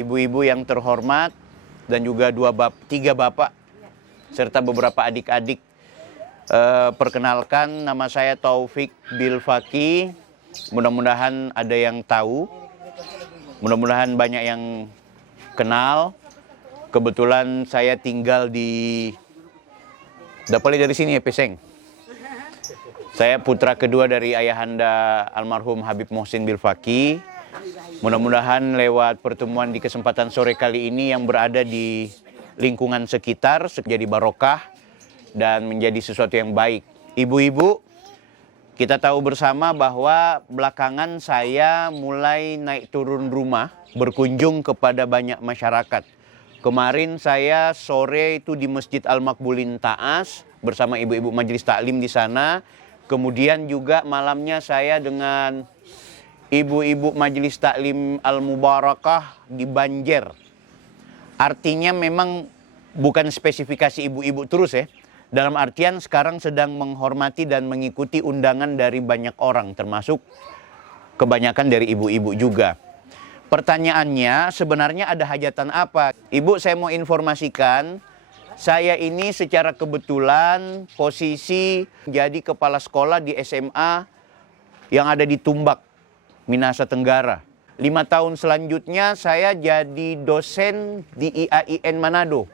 Ibu-ibu yang terhormat dan juga tiga bapak serta beberapa adik-adik. Perkenalkan, nama saya Taufik Bilfaqi. Mudah-mudahan ada yang tahu, mudah-mudahan banyak yang kenal. Kebetulan saya tinggal di Dapali dari sini ya, Peseng. Saya putra kedua dari ayahanda almarhum Habib Mohsin Bilfaqi. Mudah-mudahan lewat pertemuan di kesempatan sore kali ini yang berada di lingkungan sekitar menjadi barokah dan menjadi sesuatu yang baik. Ibu-ibu, kita tahu bersama bahwa belakangan saya mulai naik turun rumah, berkunjung kepada banyak masyarakat. Kemarin saya sore itu di Masjid Al-Makbulin Ta'as bersama ibu-ibu majelis taklim di sana. Kemudian juga malamnya saya dengan ibu-ibu majelis taklim Al-Mubarakah di Banjer. Artinya memang bukan spesifikasi ibu-ibu terus ya. Dalam artian sekarang sedang menghormati dan mengikuti undangan dari banyak orang, termasuk kebanyakan dari ibu-ibu juga. Pertanyaannya, sebenarnya ada hajatan apa? Ibu, saya mau informasikan, saya ini secara kebetulan posisi jadi kepala sekolah di SMA yang ada di Tumbak, Minahasa Tenggara. 5 tahun selanjutnya saya jadi dosen di IAIN Manado.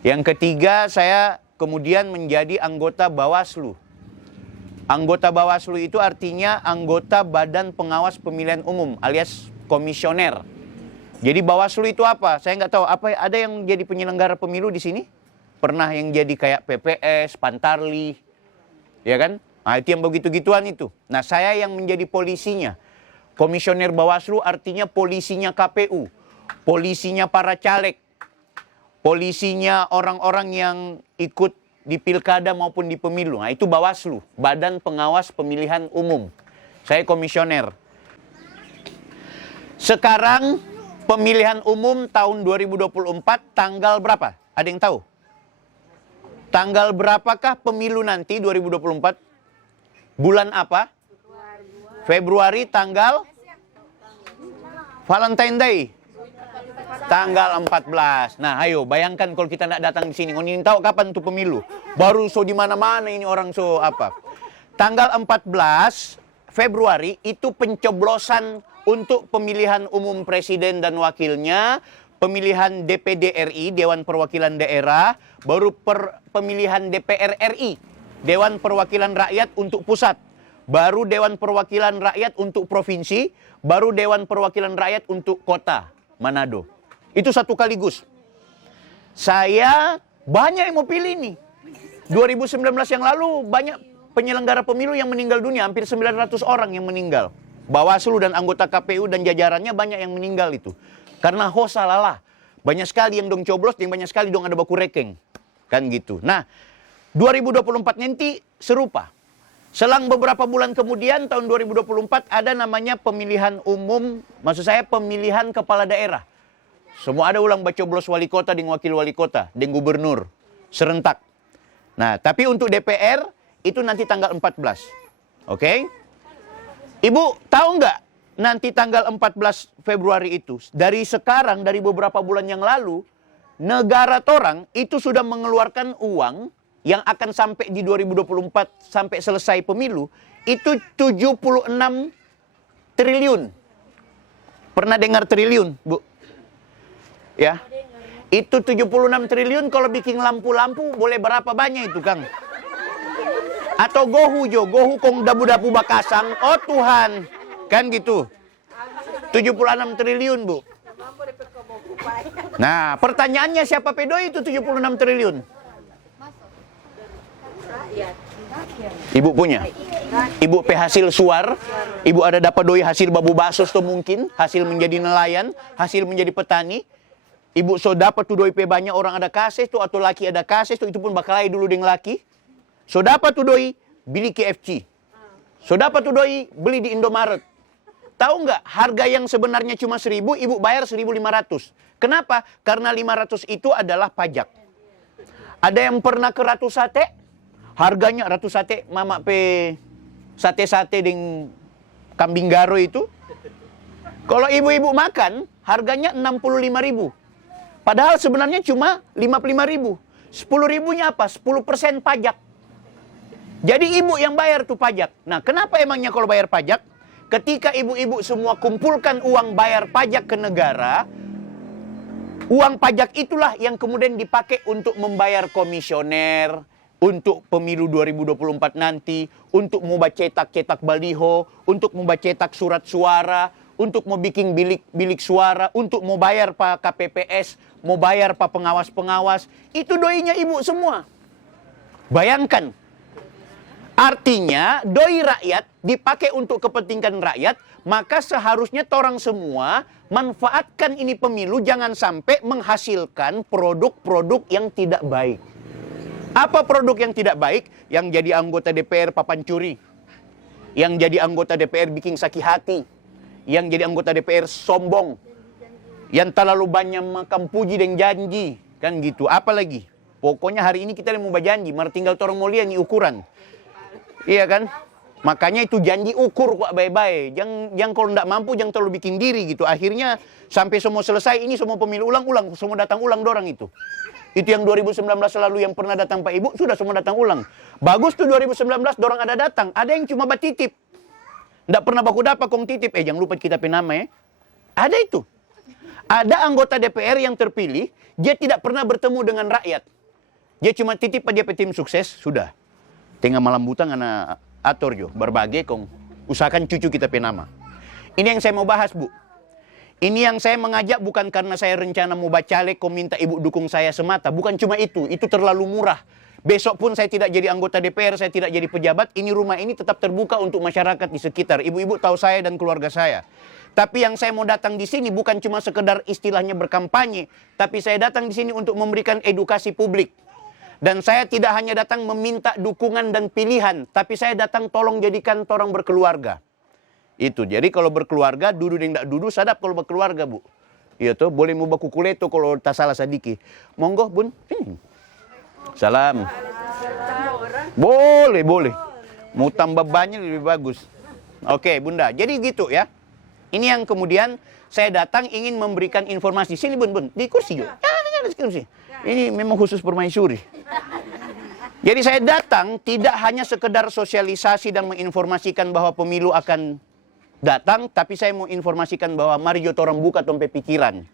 Yang ketiga, saya kemudian menjadi anggota Bawaslu. Anggota Bawaslu itu artinya anggota Badan Pengawas Pemilihan Umum alias komisioner. Jadi Bawaslu itu apa? Saya nggak tahu. Apa ada yang jadi penyelenggara pemilu di sini? Pernah yang jadi kayak PPS, Pantarli, ya kan? Nah, itu yang begitu-gituan itu. Nah, saya yang menjadi polisinya. Komisioner Bawaslu artinya polisinya KPU, polisinya para caleg, polisinya orang-orang yang ikut di pilkada maupun di pemilu. Nah, itu Bawaslu, Badan Pengawas Pemilihan Umum. Saya komisioner. Sekarang pemilihan umum tahun 2024 tanggal berapa? Ada yang tahu? Tanggal berapakah pemilu nanti 2024? Bulan apa? Februari tanggal Valentine Day. Tanggal 14. Nah, ayo bayangkan kalau kita tidak datang di sini. Ingin tahu kapan tuh pemilu? Baru so di mana-mana ini orang so apa? Tanggal 14 Februari itu pencoblosan untuk pemilihan umum presiden dan wakilnya, pemilihan DPD RI, Dewan Perwakilan Daerah, baru pemilihan DPR RI, Dewan Perwakilan Rakyat untuk pusat, baru Dewan Perwakilan Rakyat untuk provinsi, baru Dewan Perwakilan Rakyat untuk kota Manado. Itu satu kaligus. Saya banyak yang mau pilih nih. 2019 yang lalu banyak penyelenggara pemilu yang meninggal dunia, hampir 900 orang yang meninggal. Bawaslu dan anggota KPU dan jajarannya banyak yang meninggal itu. Karena hosalah. Banyak sekali yang dong coblos, dan banyak sekali dong ada baku rekeng. Kan gitu. Nah, 2024 nanti serupa. Selang beberapa bulan kemudian, tahun 2024, ada namanya pemilihan umum, maksud saya pemilihan kepala daerah. Semua ada ulang bacoblos wali kota dan wakil wali kota, dan gubernur, serentak. Nah, tapi untuk DPR, itu nanti tanggal 14. Oke? Ibu, tahu nggak nanti tanggal 14 Februari itu, dari sekarang, dari beberapa bulan yang lalu, negara torang itu sudah mengeluarkan uang yang akan sampai di 2024 sampai selesai pemilu itu 76 triliun. Pernah dengar triliun, Bu? Ya. Itu 76 triliun kalau bikin lampu-lampu boleh berapa banyak itu, Kang? Atau gohu kong dabu-dabu bakasang. Oh Tuhan. Kan gitu. 76 triliun, Bu. Nah, pertanyaannya siapa pedo itu 76 triliun? Ibu punya? Ibu hasil suar, ibu ada dapat doi hasil babu basos tuh mungkin, hasil menjadi nelayan, hasil menjadi petani. Ibu so dapat tuh doi banyak orang ada kasih tuh atau laki ada kasih tuh, itu pun bakalai dulu dengan laki. So dapat tuh doi beli KFC. So dapat tuh doi beli di Indomaret. Tahu nggak harga yang sebenarnya cuma 1.000, ibu bayar 1.500. Kenapa? Karena 500 itu adalah pajak. Ada yang pernah ke Ratu Sate? Harganya Ratu Sate, mama pe sate-sate dengan kambing garo itu. Kalau ibu-ibu makan, harganya 65.000. Padahal sebenarnya cuma 55.000. 10.000-nya apa? 10% pajak. Jadi ibu yang bayar tuh pajak. Nah, kenapa emangnya kalau bayar pajak? Ketika ibu-ibu semua kumpulkan uang bayar pajak ke negara, uang pajak itulah yang kemudian dipakai untuk membayar komisioner, untuk pemilu 2024 nanti, untuk mau cetak-cetak baliho, untuk mau cetak surat suara, untuk mau bikin bilik suara, untuk mau bayar Pak KPPS, mau bayar Pak pengawas-pengawas. Itu doinya ibu semua. Bayangkan. Artinya, doi rakyat dipakai untuk kepentingan rakyat, maka seharusnya torang semua manfaatkan ini pemilu jangan sampai menghasilkan produk-produk yang tidak baik. Apa produk yang tidak baik? Yang jadi anggota DPR papan curi. Yang jadi anggota DPR bikin sakit hati. Yang jadi anggota DPR sombong. Yang terlalu banyak makan puji dan janji. Kan gitu. Apa lagi? Pokoknya hari ini kita mau berjanji. Mari tinggal torang mau lihat nih ukuran. Iya kan? Makanya itu janji ukur kok baik-baik. Jangan kalau tidak mampu jangan terlalu bikin diri gitu. Akhirnya sampai semua selesai ini semua pemilu ulang-ulang. Semua datang ulang dorang itu. Itu yang 2019 lalu yang pernah datang Pak Ibu sudah semua datang ulang. Bagus tuh 2019 dorang ada datang. Ada yang cuma batitip. Tidak pernah baku dapat kong titip. Jangan lupa kita penama ya. Ada itu. Ada anggota DPR yang terpilih. Dia tidak pernah bertemu dengan rakyat. Dia cuma titip pada tim sukses. Sudah. Tengah malam butang anak atur jo, berbagai kong usahakan cucu kita penama. Ini yang saya mau bahas Bu. Ini yang saya mengajak bukan karena saya rencana mau bacalek, kau minta ibu dukung saya semata. Bukan cuma itu terlalu murah. Besok pun saya tidak jadi anggota DPR, saya tidak jadi pejabat. Ini rumah ini tetap terbuka untuk masyarakat di sekitar. Ibu-ibu tahu saya dan keluarga saya. Tapi yang saya mau datang di sini bukan cuma sekedar istilahnya berkampanye, tapi saya datang di sini untuk memberikan edukasi publik. Dan saya tidak hanya datang meminta dukungan dan pilihan, tapi saya datang tolong jadikan orang berkeluarga. Itu, jadi kalau berkeluarga, duduk dan tidak duduk, sadap kalau berkeluarga, Bu. Iya tuh, boleh mau baku kuleto kalau tak salah sedikit. Monggo, Bun. Salam. Boleh. Mau tambah banyak lebih bagus. Oke, Bunda. Jadi gitu ya. Ini yang kemudian saya datang ingin memberikan informasi. Sini, Bun. Di kursi, Jo. Ya, di kursi. Ini memang khusus permaisuri. Jadi saya datang tidak hanya sekedar sosialisasi dan menginformasikan bahwa pemilu akan datang, tapi saya mau informasikan bahwa mari orang buka tompe pikiran.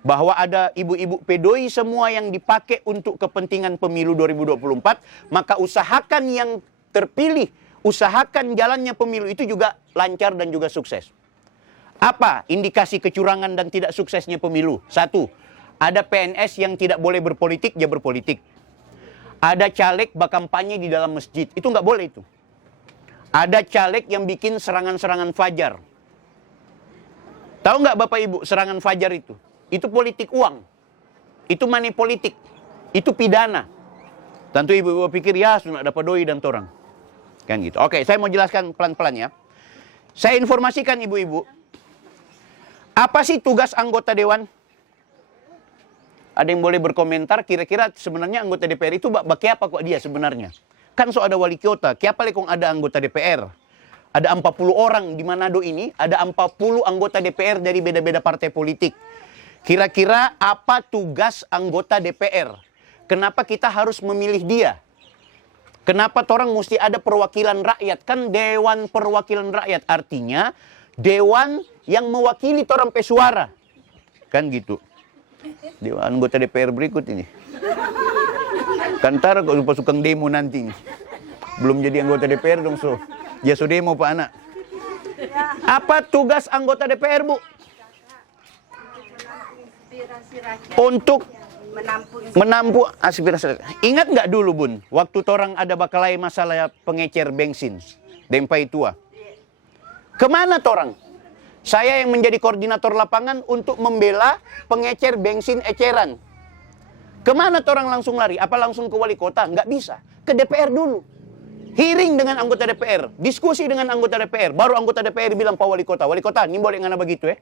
Bahwa ada ibu-ibu pedoi semua yang dipakai untuk kepentingan pemilu 2024, maka usahakan yang terpilih, usahakan jalannya pemilu itu juga lancar dan juga sukses. Apa indikasi kecurangan dan tidak suksesnya pemilu? Satu, ada PNS yang tidak boleh berpolitik, dia berpolitik. Ada caleg berkampanye di dalam masjid, itu nggak boleh itu. Ada caleg yang bikin serangan-serangan fajar. Tahu nggak Bapak Ibu serangan fajar itu? Itu politik uang. Itu money politik. Itu pidana. Tentu ibu-ibu pikir ya sudah dapat doi dan torang. Kan gitu. Oke, saya mau jelaskan pelan-pelan ya. Saya informasikan ibu-ibu. Apa sih tugas anggota dewan? Ada yang boleh berkomentar kira-kira sebenarnya anggota DPR itu bagi apa kok dia sebenarnya? Kan so ada wali kota, kiapa lekong ada anggota DPR? Ada 40 orang di Manado ini, ada 40 anggota DPR dari beda-beda partai politik. Kira-kira apa tugas anggota DPR? Kenapa kita harus memilih dia? Kenapa orang mesti ada perwakilan rakyat? Kan Dewan Perwakilan Rakyat artinya dewan yang mewakili orang pesuara. Kan gitu. Dewan anggota DPR berikut ini. Kantara kok lupa sukang demo nanti. Belum jadi anggota DPR dong so. Ya so demo Pak Anak. Apa tugas anggota DPR Bu? Untuk menampung aspirasi. Ingat nggak dulu Bun, waktu orang ada bakalai masalah pengecer bensin, Dempai tua. Kemana orang? Saya yang menjadi koordinator lapangan untuk membela pengecer bensin eceran. Kemana orang langsung lari? Apa langsung ke wali kota? Nggak bisa. Ke DPR dulu. Hearing dengan anggota DPR. Diskusi dengan anggota DPR. Baru anggota DPR bilang Pak Wali Kota, ini boleh ngana begitu ya.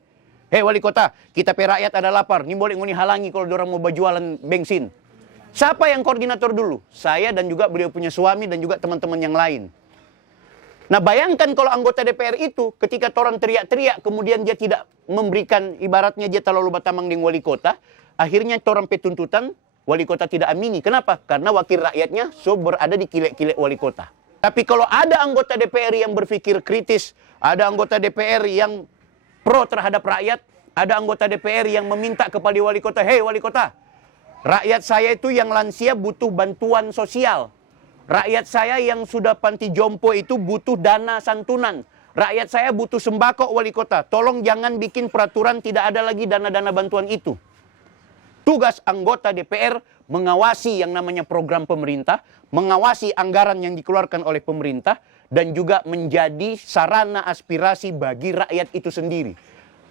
Hei Wali Kota, kita rakyat ada lapar. Ini boleh nguni halangi kalau orang mau berjualan bensin. Siapa yang koordinator dulu? Saya dan juga beliau punya suami dan juga teman-teman yang lain. Nah, bayangkan kalau anggota DPR itu ketika orang teriak-teriak, kemudian dia tidak memberikan, ibaratnya dia terlalu batamang dengan wali kota, akhirnya orang petuntutan, wali kota tidak amini. Kenapa? Karena wakil rakyatnya berada di kilek-kilek wali kota. Tapi kalau ada anggota DPR yang berpikir kritis, ada anggota DPR yang pro terhadap rakyat, ada anggota DPR yang meminta kepada wali kota, hei wali kota, rakyat saya itu yang lansia butuh bantuan sosial. Rakyat saya yang sudah panti jompo itu butuh dana santunan. Rakyat saya butuh sembako wali kota. Tolong jangan bikin peraturan tidak ada lagi dana-dana bantuan itu. Tugas anggota DPR mengawasi yang namanya program pemerintah, mengawasi anggaran yang dikeluarkan oleh pemerintah, dan juga menjadi sarana aspirasi bagi rakyat itu sendiri.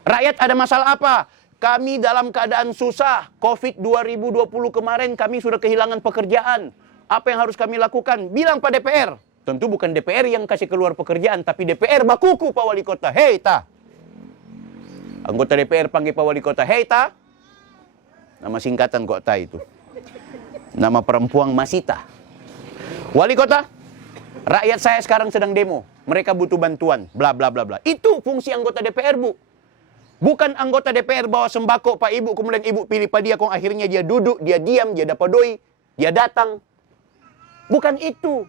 Rakyat ada masalah apa? Kami dalam keadaan susah. COVID 2020 kemarin kami sudah kehilangan pekerjaan. Apa yang harus kami lakukan? Bilang Pak DPR. Tentu bukan DPR yang kasih keluar pekerjaan, tapi DPR bakuku Pak Wali Kota. Hei ta. Anggota DPR panggil Pak Wali Kota. Hei ta. Nama singkatan kok ta itu. Nama perempuan Masita. Wali Kota, rakyat saya sekarang sedang demo. Mereka butuh bantuan. Bla bla bla bla. Itu fungsi anggota DPR, Bu. Bukan anggota DPR bawa sembako Pak Ibu, kemudian Ibu pilih Pak dia, kok akhirnya dia duduk, dia diam, dia dapat doi, dia datang. Bukan itu.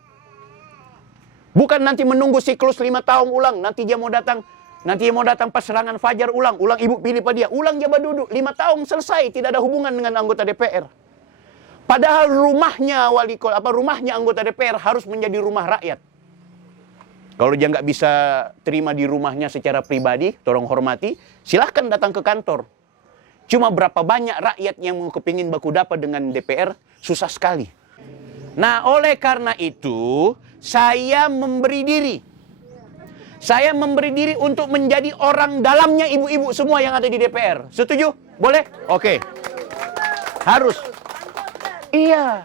Bukan nanti menunggu siklus 5 tahun ulang. Nanti dia mau datang pas serangan fajar ulang. Ibu pilih Pak dia. Ulang dia duduk. 5 tahun selesai. Tidak ada hubungan dengan anggota DPR. Padahal rumahnya anggota DPR harus menjadi rumah rakyat. Kalau dia nggak bisa terima di rumahnya secara pribadi, tolong hormati, silahkan datang ke kantor. Cuma berapa banyak rakyat yang mau kepingin baku dapat dengan DPR, susah sekali. Nah, oleh karena itu, saya memberi diri. Saya memberi diri untuk menjadi orang dalamnya ibu-ibu semua yang ada di DPR. Setuju? Boleh? Oke. Harus. Iya.